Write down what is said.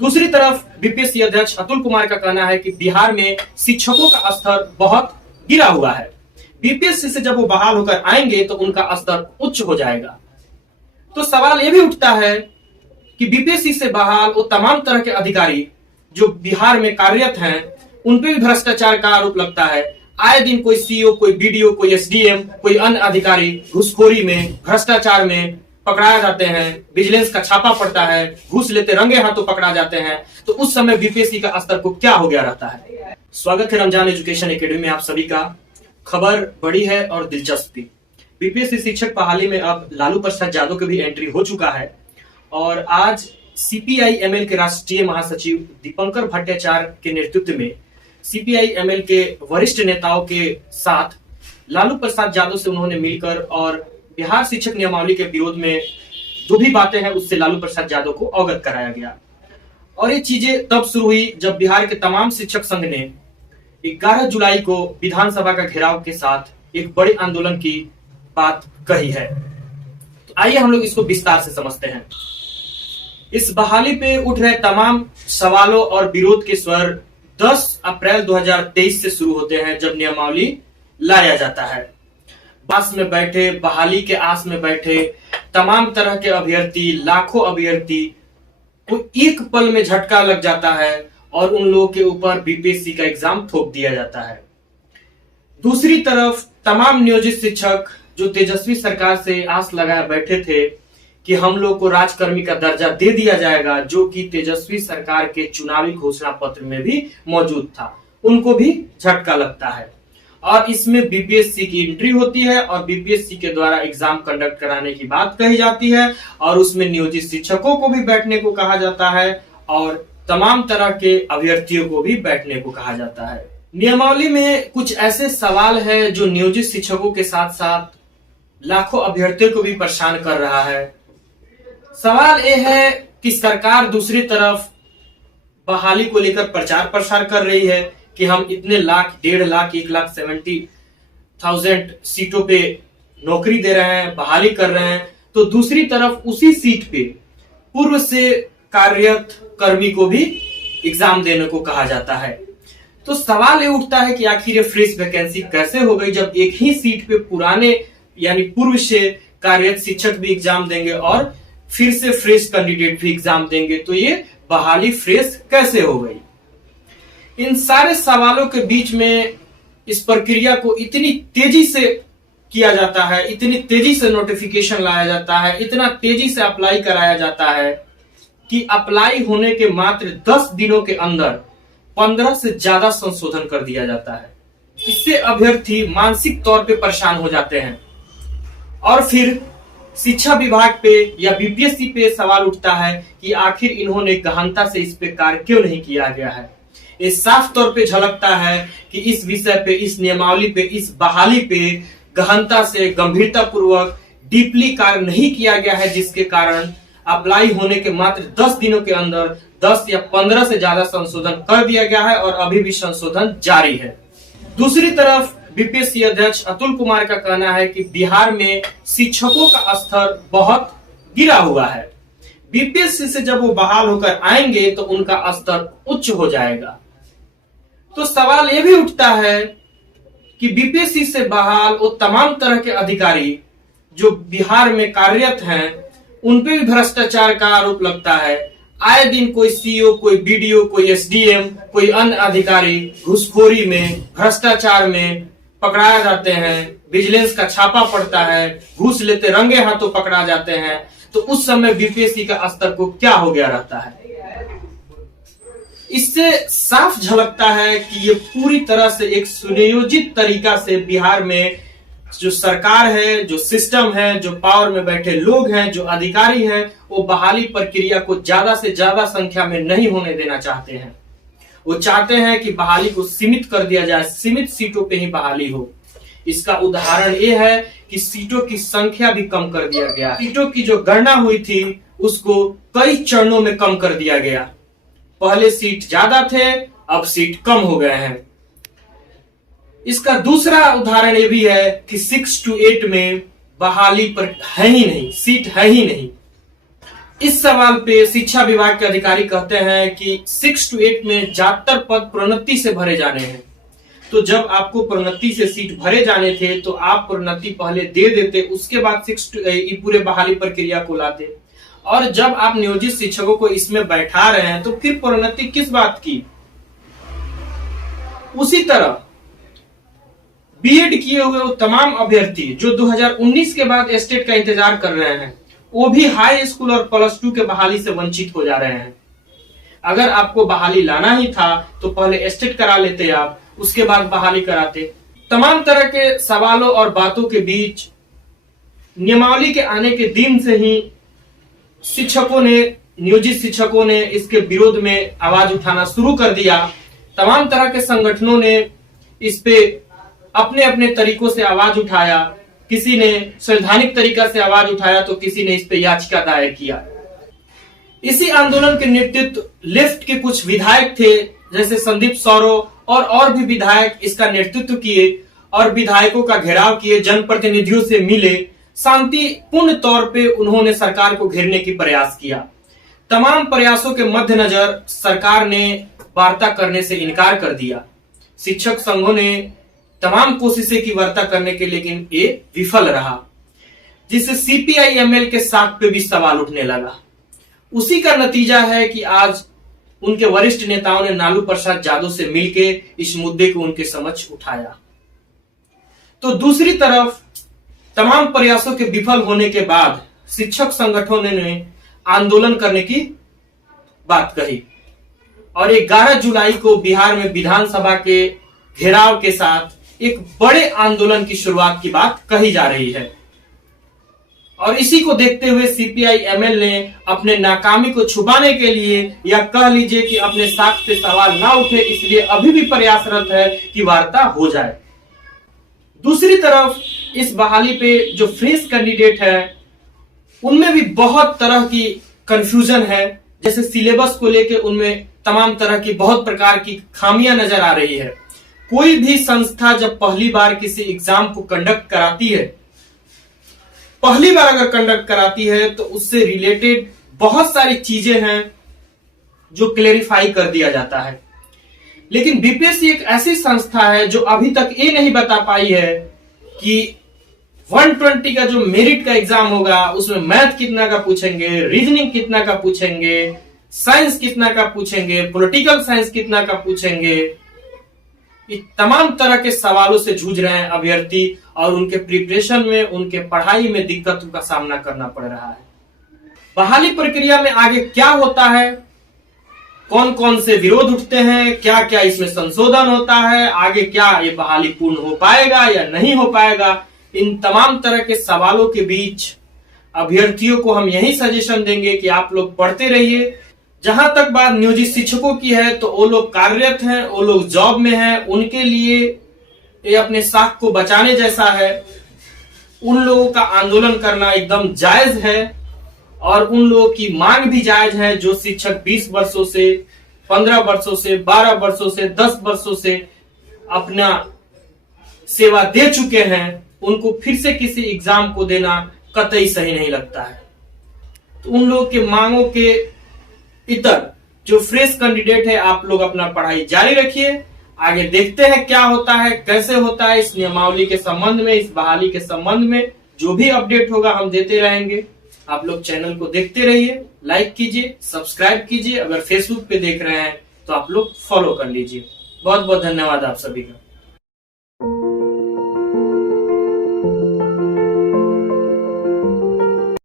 दूसरी तरफ बीपीएससी अध्यक्ष अतुल कुमार का कहना है कि बिहार में शिक्षकों का स्तर बहुत गिरा हुआ है। बीपीएससी से जब वो बहाल होकर आएंगे तो उनका स्तर उच्च हो जाएगा। तो सवाल ये भी उठता है कि बीपीएससी से बहाल वो तमाम तरह के अधिकारी जो बिहार में कार्यरत हैं, उन पे भी भ्रष्टाचार का आरोप लगता है। आए दिन कोई सीईओ, कोई बीडीओ, कोई एसडीएम, कोई अन्य अधिकारी घूसखोरी में, भ्रष्टाचार में पकड़ाए जाते हैं, विजिलेंस का छापा पड़ता है, घूस लेते रंगे हाथों पकड़ा जाते हैं। तो उस समय बीपीएससी का स्तर को क्या हो गया रहता है। स्वागत है रमजान एजुकेशन एकेडमी में आप सभी का। खबर बड़ी है और दिलचस्प भी। बीपीएससी शिक्षक बहाली में अब लालू प्रसाद यादव की भी एंट्री हो चुका है और आज सीपीआई एमएल के राष्ट्रीय महासचिव दीपंकर भट्टाचार्य के नेतृत्व में सीपीआई एमएल के वरिष्ठ नेताओं के साथ लालू प्रसाद यादव से उन्होंने मिलकर और बिहार शिक्षक नियमावली के विरोध में जो भी बातें हैं उससे लालू प्रसाद यादव को अवगत कराया गया। और ये चीजें तब शुरू हुई जब बिहार के तमाम शिक्षक संघ ने 11 जुलाई को विधानसभा का घेराव के साथ एक बड़े आंदोलन की बात कही है। तो आइए हम लोग इसको विस्तार से समझते हैं। इस बहाली पे उठ रहे तमाम सवालों और विरोध के स्वर 10 अप्रैल 2023 से शुरू होते हैं, जब नियमावली लाया जाता है। बस में बैठे, बहाली के आस में बैठे तमाम तरह के अभ्यर्थी, लाखों अभ्यर्थी को एक पल में झटका लग जाता है और उन लोगों के ऊपर बीपीएससी का एग्जाम थोप दिया जाता है। दूसरी तरफ तमाम नियोजित शिक्षक जो तेजस्वी सरकार से आस लगाए बैठे थे कि हम लोग को राजकर्मी का दर्जा दे दिया जाएगा, जो कि तेजस्वी सरकार के चुनावी घोषणा पत्र में भी मौजूद था, उनको भी झटका लगता है। और इसमें बीपीएससी की एंट्री होती है और बीपीएससी के द्वारा एग्जाम कंडक्ट कराने की बात कही जाती है और उसमें नियोजित शिक्षकों को भी बैठने को कहा जाता है और तमाम तरह के अभ्यर्थियों को भी बैठने को कहा जाता है। नियमावली में कुछ ऐसे सवाल है जो नियोजित शिक्षकों के साथ साथ लाखों अभ्यर्थियों को भी परेशान कर रहा है। सवाल यह है कि सरकार दूसरी तरफ बहाली को लेकर प्रचार प्रसार कर रही है कि हम इतने लाख, 1.5 लाख, 1,70,000 सीटों पे नौकरी दे रहे हैं, बहाली कर रहे हैं। तो दूसरी तरफ उसी सीट पे पूर्व से कार्यरत कर्मी को भी एग्जाम देने को कहा जाता है। तो सवाल ये उठता है कि आखिर ये फ्रेश वैकेंसी कैसे हो गई, जब एक ही सीट पे पुराने यानी पूर्व से कार्यरत शिक्षक भी एग्जाम देंगे और फिर से फ्रेश कैंडिडेट भी एग्जाम देंगे। तो ये बहाली फ्रेश कैसे हो गई। इन सारे सवालों के बीच में इस प्रक्रिया को इतनी तेजी से किया जाता है, इतनी तेजी से नोटिफिकेशन लाया जाता है, इतना तेजी से अप्लाई कराया जाता है कि अप्लाई होने के मात्र 10 दिनों के अंदर 15 से ज्यादा संशोधन कर दिया जाता है। इससे अभ्यर्थी मानसिक तौर पे परेशान हो जाते हैं और फिर शिक्षा विभाग पे या बीपीएससी पे सवाल उठता है कि आखिर इन्होंने गहनता से इस पे कार्य क्यों नहीं किया गया है। ये साफ तौर पे झलकता है कि इस विषय पे, इस नियमावली पे, इस बहाली पे गहनता से, गंभीरता पूर्वक, डीपली कार्य नहीं किया गया है, जिसके कारण अप्लाई होने के मात्र 10 दिनों के अंदर 10 या 15 से ज्यादा संशोधन कर दिया गया है और अभी भी संशोधन जारी है। दूसरी तरफ बीपीएससी अध्यक्ष अतुल कुमार का कहना है कि बिहार में शिक्षकों का स्तर बहुत गिरा हुआ है। बीपीएससी से जब वो बहाल होकर आएंगे तो उनका स्तर उच्च हो जाएगा। तो सवाल ये भी उठता है कि बीपीएससी से बहाल वो तमाम तरह के अधिकारी जो बिहार में कार्यरत हैं, उन पे भी भ्रष्टाचार का आरोप लगता है। आए दिन कोई सीईओ, कोई बीडीओ, कोई एसडीएम, कोई अन्य अधिकारी घूसखोरी में, भ्रष्टाचार में पकड़ाए जाते हैं, विजिलेंस का छापा पड़ता है, घूस लेते रंगे हाथों पकड़ा जाते हैं। तो उस समय बीपीएससी का स्तर को क्या हो गया रहता है। इससे साफ झलकता है कि ये पूरी तरह से एक सुनियोजित तरीका से बिहार में जो सरकार है, जो सिस्टम है, जो पावर में बैठे लोग हैं, जो अधिकारी हैं, वो बहाली प्रक्रिया को ज्यादा से ज्यादा संख्या में नहीं होने देना चाहते हैं। वो चाहते हैं कि बहाली को सीमित कर दिया जाए, सीमित सीटों पे ही बहाली हो। इसका उदाहरण ये है कि सीटों की संख्या भी कम कर दिया गया। सीटों की जो गणना हुई थी उसको कई चरणों में कम कर दिया गया। पहले सीट ज्यादा थे, अब सीट कम हो गए हैं। इसका दूसरा उदाहरण ये भी है कि 6 to 8 में बहाली पर है ही नहीं, सीट है ही नहीं। इस सवाल पे शिक्षा विभाग के अधिकारी कहते हैं कि 6 to 8 में ज्यादातर पद प्रोन्नति से भरे जाने हैं। तो जब आपको प्रोन्नति से सीट भरे जाने थे तो आप प्रोन्नति पहले दे देते, उसके बाद पूरे बहाली प्रक्रिया को लाते। और जब आप नियोजित शिक्षकों को इसमें बैठा रहे हैं तो फिर प्रोन्नति किस बात की। उसी तरह बीएड किए हुए वो तमाम अभ्यर्थी जो 2019 के बाद एस्टेट का इंतजार कर रहे हैं, वो भी हाई स्कूल और +2 के बहाली से वंचित हो जा रहे हैं। अगर आपको बहाली लाना ही था तो पहले एस्टेट करा लेते आप, उसके बाद बहाली कराते। तमाम तरह के सवालों और बातों के बीच नियमावली के आने के दिन से ही नियोजित शिक्षकों ने इसके विरोध में आवाज उठाना शुरू कर दिया। तमाम तरह के संगठनों ने इस पे अपने अपने तरीकों से आवाज उठाया। किसी ने संवैधानिक तरीका से आवाज उठाया तो किसी ने इस पे याचिका दायर किया। इसी आंदोलन के नेतृत्व लेफ्ट के कुछ विधायक थे, जैसे संदीप सौरव और भी विधायक इसका नेतृत्व किए और विधायकों का घेराव किए, जनप्रतिनिधियों से मिले, शांतिपूर्ण तौर पे उन्होंने सरकार को घेरने की प्रयास किया। तमाम प्रयासों के मद्देनजर सरकार ने वार्ता करने से इनकार कर दिया। शिक्षक संघों ने तमाम कोशिशें की वार्ता करने के, लेकिन ये विफल रहा, जिससे CPI-ML के साख पे भी सवाल उठने लगा। उसी का नतीजा है कि आज उनके वरिष्ठ नेताओं ने लालू प्रसाद यादव से मिलके इस मुद्दे को उनके समक्ष उठाया। तो दूसरी तरफ तमाम प्रयासों के विफल होने के बाद शिक्षक संगठनों ने आंदोलन करने की बात कही और 11 जुलाई को बिहार में विधानसभा के घेराव के साथ एक बड़े आंदोलन की शुरुआत की बात कही जा रही है। और इसी को देखते हुए CPI-ML ने अपने नाकामी को छुपाने के लिए, या कह लीजिए कि अपने साख पे सवाल ना उठे, इसलिए अभी भी प्रयासरत है कि वार्ता हो जाए। दूसरी तरफ इस बहाली पे जो फ्रेश कैंडिडेट है उनमें भी बहुत तरह की कंफ्यूजन है। जैसे सिलेबस को लेके उनमें तमाम तरह की बहुत प्रकार की खामियां नजर आ रही है। कोई भी संस्था जब पहली बार किसी एग्जाम को कंडक्ट कराती है, पहली बार अगर कंडक्ट कराती है तो उससे रिलेटेड बहुत सारी चीजें हैं जो क्लेरिफाई कर दिया जाता है। लेकिन बीपीएससी एक ऐसी संस्था है जो अभी तक ये नहीं बता पाई है कि 120 का जो मेरिट का एग्जाम होगा उसमें मैथ कितना का पूछेंगे, रीजनिंग कितना का पूछेंगे, साइंस कितना का पूछेंगे, पॉलिटिकल साइंस कितना का पूछेंगे। ये तमाम तरह के सवालों से जूझ रहे हैं अभ्यर्थी और उनके प्रिपरेशन में, उनके पढ़ाई में दिक्कतों का सामना करना पड़ रहा है। बहाली प्रक्रिया में आगे क्या होता है, कौन कौन से विरोध उठते हैं, क्या क्या इसमें संशोधन होता है, आगे क्या ये बहाली पूर्ण हो पाएगा या नहीं हो पाएगा, इन तमाम तरह के सवालों के बीच अभ्यर्थियों को हम यही सजेशन देंगे कि आप लोग पढ़ते रहिए। जहां तक बात नियोजित शिक्षकों की है तो वो लोग कार्यरत हैं, वो लोग जॉब में हैं, उनके लिए ये अपने साख को बचाने जैसा है। उन लोगों का आंदोलन करना एकदम जायज है और उन लोगों की मांग भी जायज है जो शिक्षक 20 वर्षों से, 15 वर्षों से, 12 वर्षों से, 10 वर्षों से अपना सेवा दे चुके हैं, उनको फिर से किसी एग्जाम को देना कतई सही नहीं लगता है। तो उन लोगों के मांगों के इतर जो फ्रेश कैंडिडेट है, आप लोग अपना पढ़ाई जारी रखिए। आगे देखते हैं क्या होता है, कैसे होता है। इस नियमावली के संबंध में, इस बहाली के संबंध में जो भी अपडेट होगा हम देते रहेंगे। आप लोग चैनल को देखते रहिए, लाइक कीजिए, सब्सक्राइब कीजिए। अगर फेसबुक पे देख रहे हैं तो आप लोग फॉलो कर लीजिए। बहुत बहुत धन्यवाद आप सभी का।